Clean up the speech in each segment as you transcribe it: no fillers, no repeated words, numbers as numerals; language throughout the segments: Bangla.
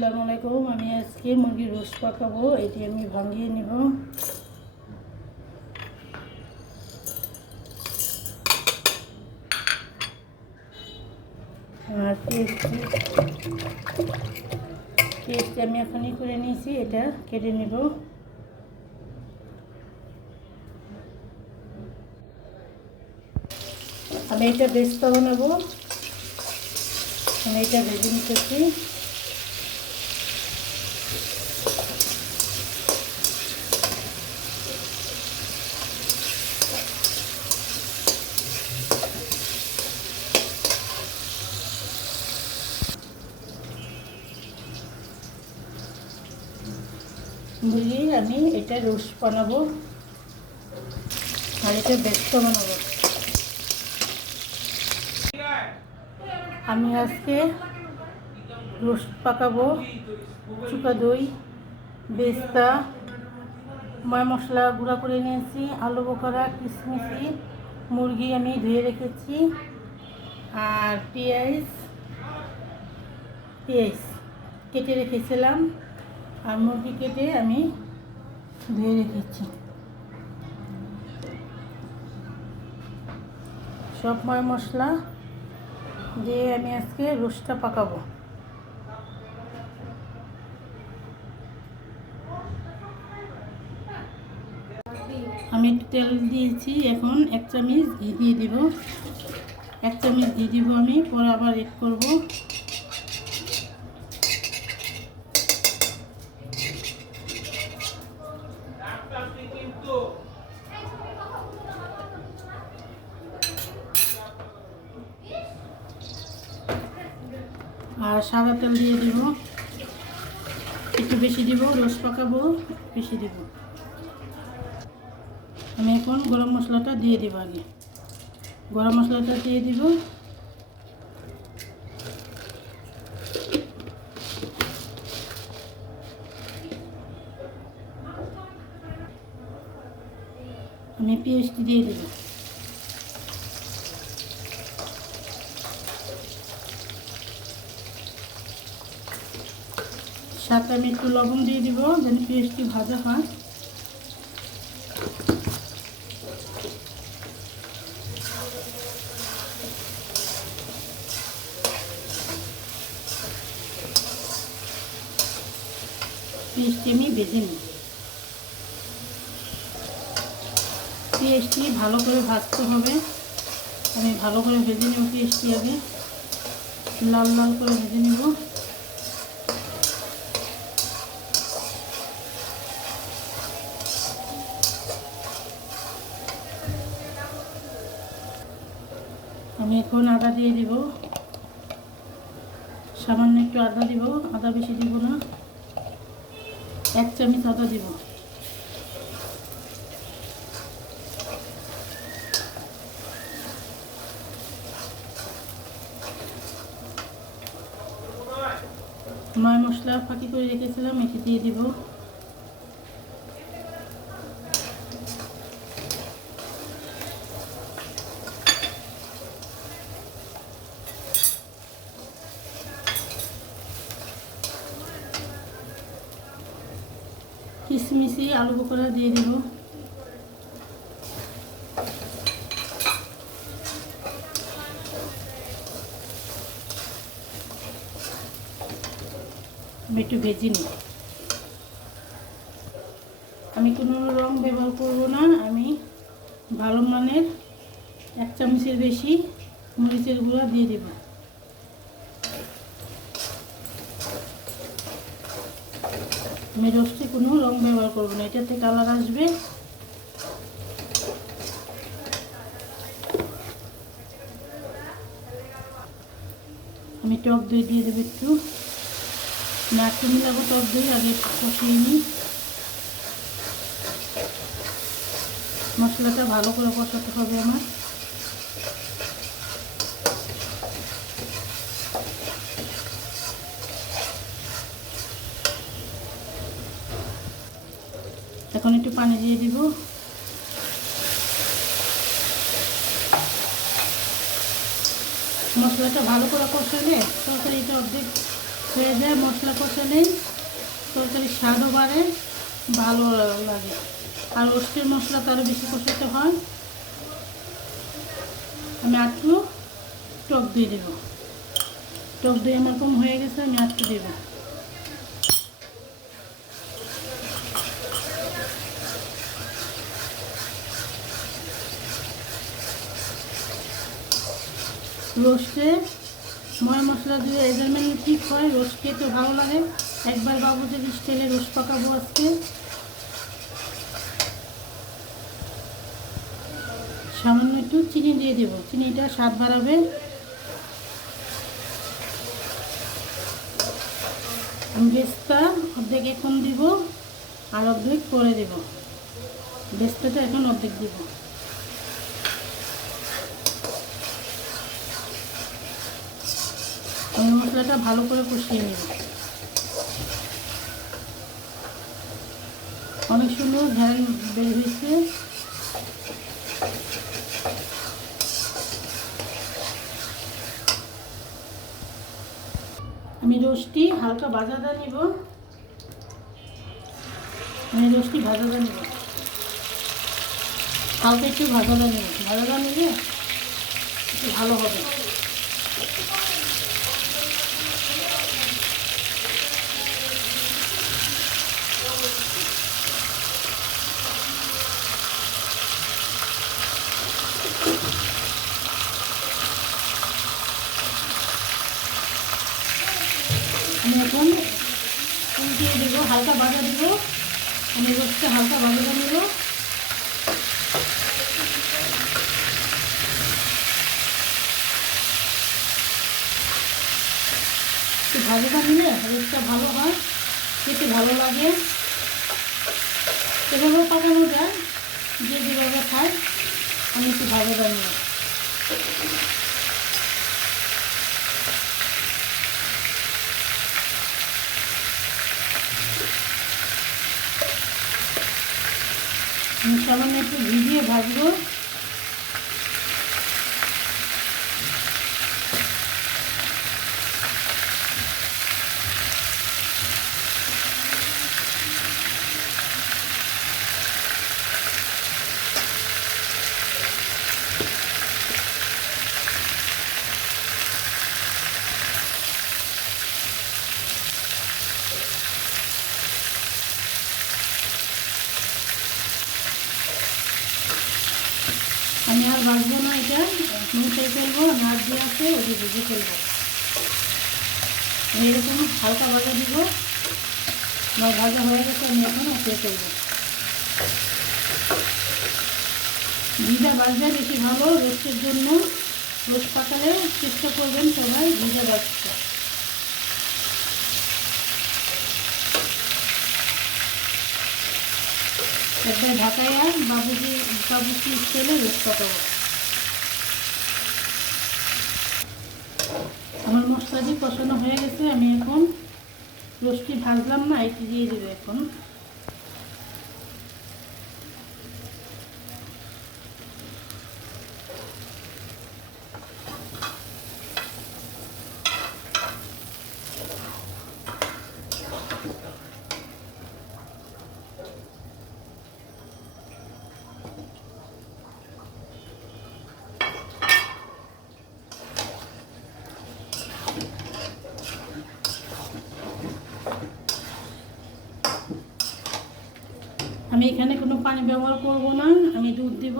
আসসালামু আলাইকুম। আমি আজকে মুরগির রোস্ট পাকাবো। এটি আমি ভাঙিয়ে নিব। আর পেস্ট আমি এখনই করে নিয়েছি, এটা কেটে নেব। আমি এটা বেস্তা বানাবো, আমি এটা ভেজে নিতেছি। মুরগির আমি এটা রোস্ট বানাবো আর এটা বেস্তা বানাবো। আমি আজকে রোস্ট পাকাবো, চুকা দই, বেস্তা, ময় মশলা গুঁড়া করে নিয়েছি, আলু বোখরা, কিশমিশি, মুরগি আমি ধুয়ে রেখেছি, আর পেঁয়াজ কেটে রেখেছিলাম, আর মুরগি কেটে আমি ধুয়ে রেখেছি। সব ময় মশলা দিয়ে আমি আজকে রোস্টটা পাকাবো। আমি একটু তেল দিয়েছি, এখন 1 চামচ ঘি দিয়ে দিব। 1 চামচ দিয়ে দিব আমি, পরে আবার এড করব। আর সাদা তেল দিয়ে দিব, একটু বেশি দিব, রোস্ট পাকাবো, বেশি দিব। আমি এখন গরম মশলাটা দিয়ে দিব। আগে গরম মশলাটা দিয়ে দিব। আমি পেস্ট দিয়ে দেব। সাথে আমি একটু লবণ দিয়ে দিব, যেন পেস্টটি ভাজা হয়। পেস্টটি আমি ভেজে নিই। পেস্টটি ভালো করে ভাজতে হবে। আমি ভালো করে ভেজে নেব পেস্টটি, আগে লাল লাল করে ভেজে নেব। আমি এখন আদা দিয়ে দিব, সামান্য একটু আদা দিব, আদা বেশি দিব না, 1 চামচ আদা দিব। ময় মশলা ফাঁকি করে রেখেছিলাম, এটি দিয়ে দিব। কিশমিশি, আলু বোখরা দিয়ে দিব। আমি একটু ভেজে নিই। আমি কোনো রং ব্যবহার করব না। আমি ভালো মানের 1 চামচের বেশি মরিচের গুঁড়া দিয়ে দেব। আমি রোস্টে কোনো রং ব্যবহার করব না, এটাতে কালার আসবে। আমি টক দই দিয়ে দেবো একটু, না একটু মিলাবো টক দই, আগে কষিয়ে নিই। মশলাটা ভালো করে কষাতে হবে আমার। এখন একটু পানি দিয়ে দিব। মশলাটা ভালো করে কষালে তরকারিটা অর্ধেক হয়ে যায়। মশলা কষালে তরকারির স্বাদও বাড়ে, ভালো লাগে। আর রোস্টের মশলা তো আরও বেশি কষাতে হয়। আমি একটু টক দই দেব। টক দই আমার কম হয়ে গেছে, আমি একটু দেব। রোস্টে ময় মশলা দিয়ে মেজারমেন্ট ঠিক হয়, রোস্ট খেতে ভালো লাগে। একবার বাবুদের স্টাইলে রোস্ট পাকাবো আজকে। সামান্য একটু চিনি দিয়ে দেবো, চিনিটা স্বাদ বাড়াবে। আমি বেস্তা অর্ধেক এখন দিব আর অর্ধেক পরে দেব। বেস্তাটা এখন অর্ধেক দিব। আমি মশলাটা ভালো করে কষিয়ে নেব। অনেক সুন্দর ঘ্রাণ বের হয়েছে। আমি রোস্টটি হালকা ভাজাটা নিব। হালকা একটু ভাজাটা নেব। ভাজাটা নিলে একটু ভালো হবে। আমি এখন উল্টিয়ে দেবো, হালকা ভাজা দেব। আমি রোস্টটা হালকা ভাজাটা নেব। একটু ভাজাটা নিলে রোস্টটা ভালো হয়, খেতে ভালো লাগে। এভাবেও পাকানো যায়, যে যেভাবে খায়। আমি একটু ভাজাটা নিই। আমি সামান্য একটু ভিজিয়ে ভাজবো। আমি আর ভাজবো না, এটা মুছাই ফেলবো। নাচ দিয়ে আছে ওটি ভেজে ফেলবো। আমি এরকম হালকা ভাজা দিব। আমার ভাজা হয়ে গেছে, আমি এখন উঠিয়ে ফেলবো। ভিজা ভাজলে বেশি ভালো রোস্টের জন্য। রোস্ট পাকালে চেষ্টা করবেন সবাই ভিজা ভাজতে। একবার ঢাকাইয়া বাবুজি স্টাইলে রোস্ট পাকাবো। আমার মশলা দিয়ে কষানো হয়ে গেছে। আমি এখন রোস্টটি ভাজলাম না, এটি দিয়ে দেবো এখন। আমি এখানে কোনো পানি ব্যবহার করব না, আমি দুধ দিব।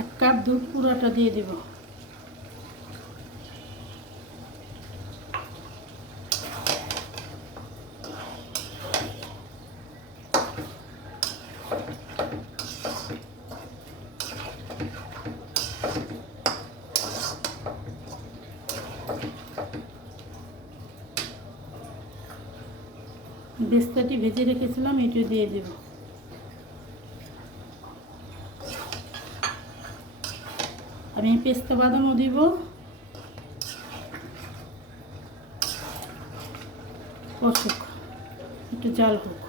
1 কাপ দুধ পুরাটা দিয়ে দিব। বেস্তাটি ভেজে রেখেছিলাম, এটি দিয়ে দেব। আমি পেস্তা বাদামও দিব। কষুক, একটু জাল হোক।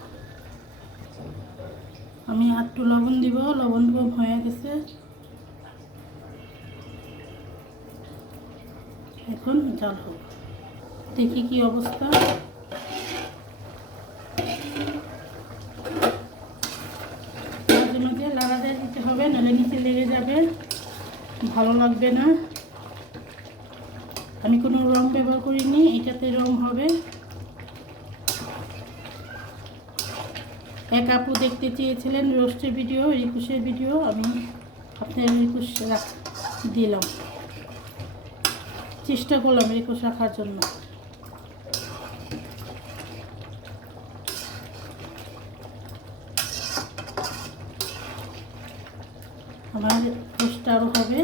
আমি একটু লবণ দিব, লবণ কম হয়ে গেছে। কিছুক্ষণ জাল হোক। দেখি কি অবস্থা। মাঝে মাঝে লাড়া দিয়ে দিতে হবে, নাহলে নিচে লেগে যাবে, ভালো লাগবে না। আমি কোনো রং ব্যবহার করিনি, এটাতে রং হবে। এক আপু দেখতে চেয়েছিলেন রোস্টের ভিডিও, রিকুশের ভিডিও, আমি আপনার রিকুশ দিলাম, চেষ্টা করলাম রিকুশ রাখার জন্য। আমার রোস্টটা আরও হবে।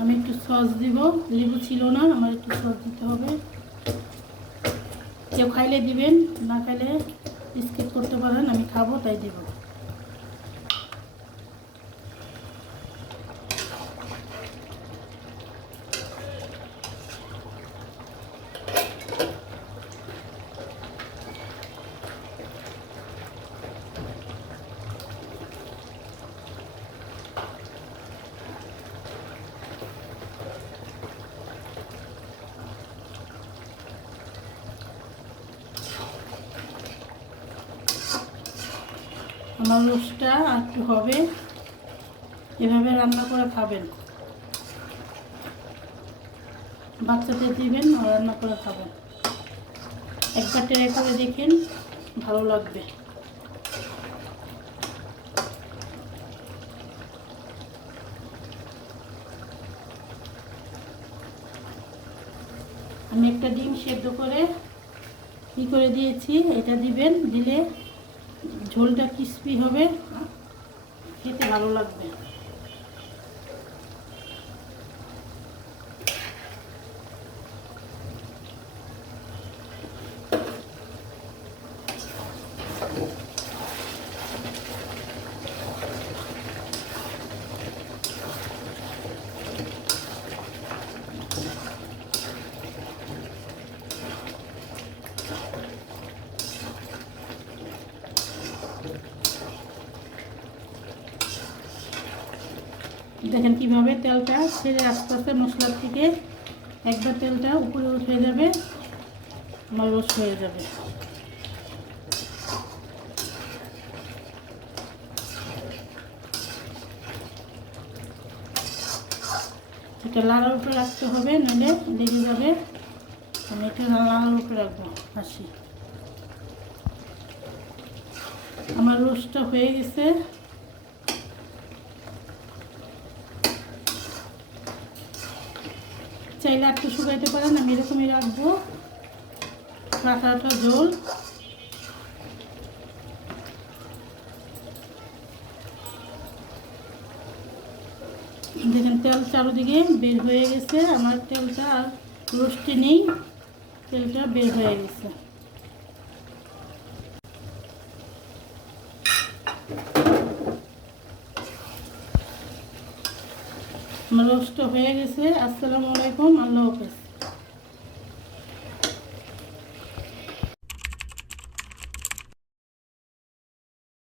আমি একটু সস দিব, লেবু ছিল না, আমার একটু সস দিতে হবে। কেউ খাইলে দিবেন, না খাইলে স্কিপ করতে পারেন, আমি খাবো তাই দেব। আমার রোস্টটা একটু হবে, এভাবে রান্না করে খাবেন, বাচ্চাদের দিবেন আর রান্না করে খাবেন। একবার ট্রাই করে দেখেন, ভালো লাগবে। আমি একটা ডিম সেদ্ধ করে কি করে দিয়েছি, এটা দিবেন, দিলে ঝোলটা ক্রিস্পি হবে, খেতে ভালো লাগবে। দেখেন কিভাবে তেলটা ছেড়ে আস্তে আস্তে মশলার থেকে একবার তেলটা উপরে উঠে যাবে, আমার রোস্ট হয়ে যাবে। এটা লাড়ার উপরে রাখতে হবে, নইলে লেগে যাবে। আমি এটা লাড়ার উপরে রাখবো। আসি, আমার রোস্টটা হয়ে গেছে। চাইলে একটু শুকাইতে পারেন, আমি এরকমই রাখবো, আঠা আঠা ঝোল। দেখেন তেল চারোদিকে বের হয়ে গেছে, আমার তেলটা আর রোস্টে নেই, তেলটা বের হয়ে গেছে। আমার রোস্ট হয়ে গেছে। আসসালামু আলাইকুম, আল্লাহ হাফেজ।